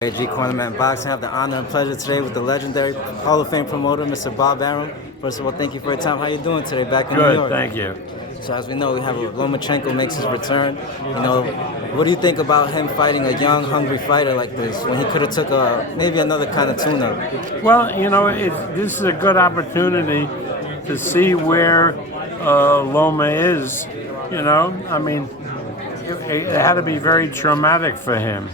AG Cornerman Boxing. I have the honor and pleasure today with the legendary Hall of Fame promoter, Mr. Bob Arum. First of all, thank you for your time. How you doing today back in New York? Good, thank you. So as we know, we have Lomachenko makes his return. What do you think about him fighting a young, hungry fighter like this when he could have took maybe another kind of tune-up? Well, this is a good opportunity to see where Loma is. It had to be very traumatic for him,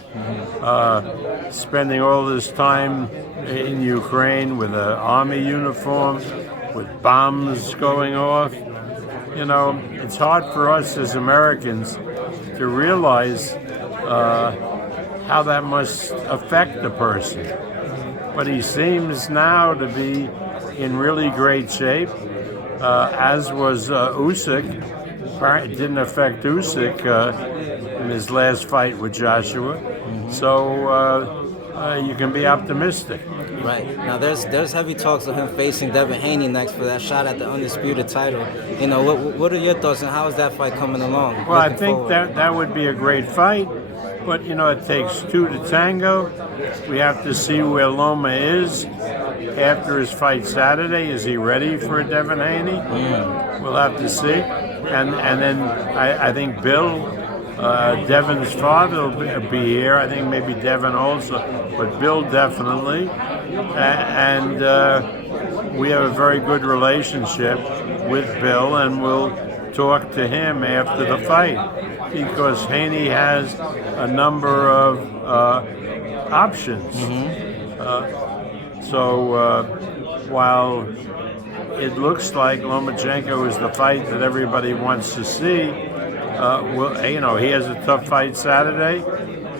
spending all this time in Ukraine with an army uniform, with bombs going off. It's hard for us as Americans to realize how that must affect the person. But he seems now to be in really great shape, as was Usyk. It didn't affect Usyk in his last fight with Joshua. So you can be optimistic. Right. Now there's heavy talks of him facing Devin Haney next for that shot at the undisputed title. What are your thoughts on how is that fight coming along? Well, I think that would be a great fight, but it takes two to tango. We have to see where Loma is after his fight Saturday. Is he ready for a Devin Haney? We'll have to see. And then I think Bill, Devin's father, will be here. I think maybe Devin also, but Bill definitely. And we have a very good relationship with Bill, and we'll talk to him after the fight because Haney has a number of options. While it looks like Lomachenko is the fight that everybody wants to see, he has a tough fight Saturday,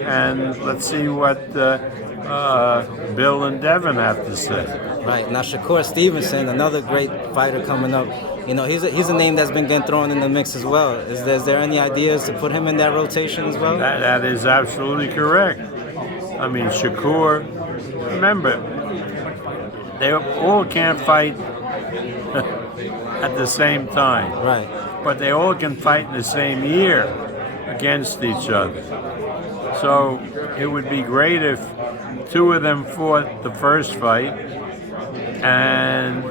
and let's see what Bill and Devin have to say. Right. Now, Shakur Stevenson, another great fighter coming up. He's a name that's been getting thrown in the mix as well. Is there any ideas to put him in that rotation as well? That is absolutely correct. I mean, Shakur, remember, they all can't fight at the same time. Right. But they all can fight in the same year against each other. So it would be great if two of them fought the first fight and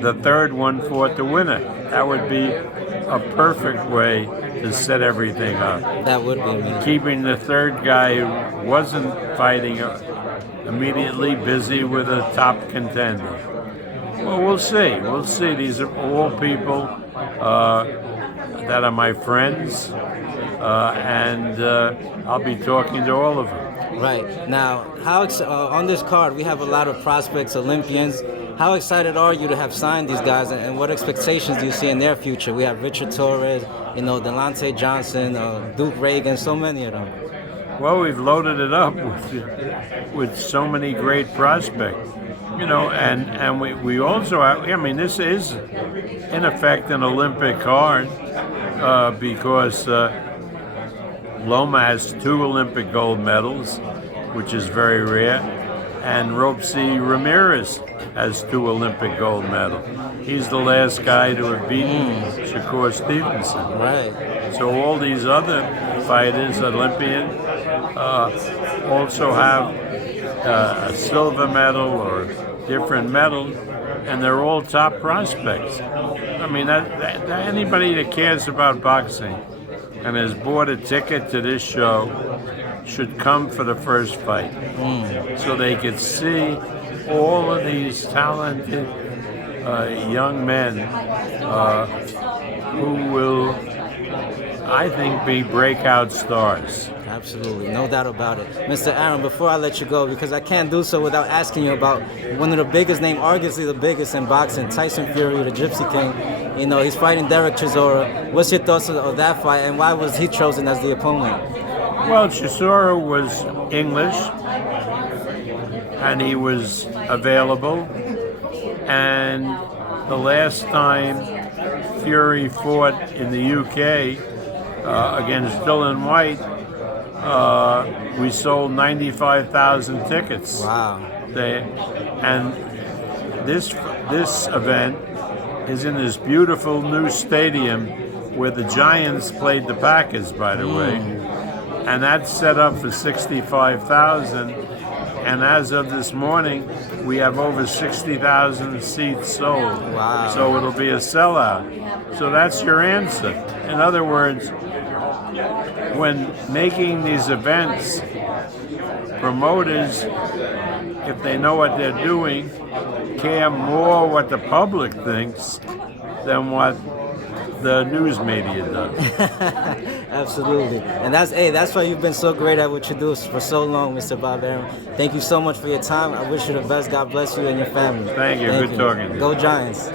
the third one fought the winner. That would be a perfect way to set everything up. That would be. Keeping the third guy who wasn't fighting immediately busy with a top contender. Well, we'll see. We'll see. These are all people that are my friends, and I'll be talking to all of them. Right. Now, on this card, we have a lot of prospects, Olympians. How excited are you to have signed these guys, and what expectations do you see in their future? We have Richard Torres, Delonte Johnson, Duke Reagan, so many of them. Well, we've loaded it up with so many great prospects. And we also have, this is, in effect, an Olympic card because Loma has 2 Olympic gold medals, which is very rare, and Ropsy Ramirez has 2 Olympic gold medals. He's the last guy to have beaten Shakur Stevenson. Right. So all these other fighters, Olympian, also have a silver medal or different medals, and they're all top prospects. Anybody that cares about boxing and has bought a ticket to this show should come for the first fight, so they could see all of these talented young men who will, I think, be breakout stars. Absolutely, no doubt about it. Mr. Arum, before I let you go, because I can't do so without asking you about one of the biggest names, arguably the biggest in boxing, Tyson Fury, the Gypsy King. He's fighting Derek Chisora. What's your thoughts of that fight, and why was he chosen as the opponent? Well, Chisora was English, and he was available. And the last time Fury fought in the UK against Dylan White, we sold 95,000 tickets. Wow. And this event is in this beautiful new stadium where the Giants played the Packers, by the way. and that's set up for 65,000. And as of this morning, we have over 60,000 seats sold. Wow. So it'll be a sellout. So that's your answer. In other words, when making these events, promoters, if they know what they're doing, care more what the public thinks than what the news media does. Absolutely. And that's why you've been so great at what you do for so long, Mr. Bob Arum. Thank you so much for your time. I wish you the best. God bless you and your family. Thank you. Good talking to you. Go Giants.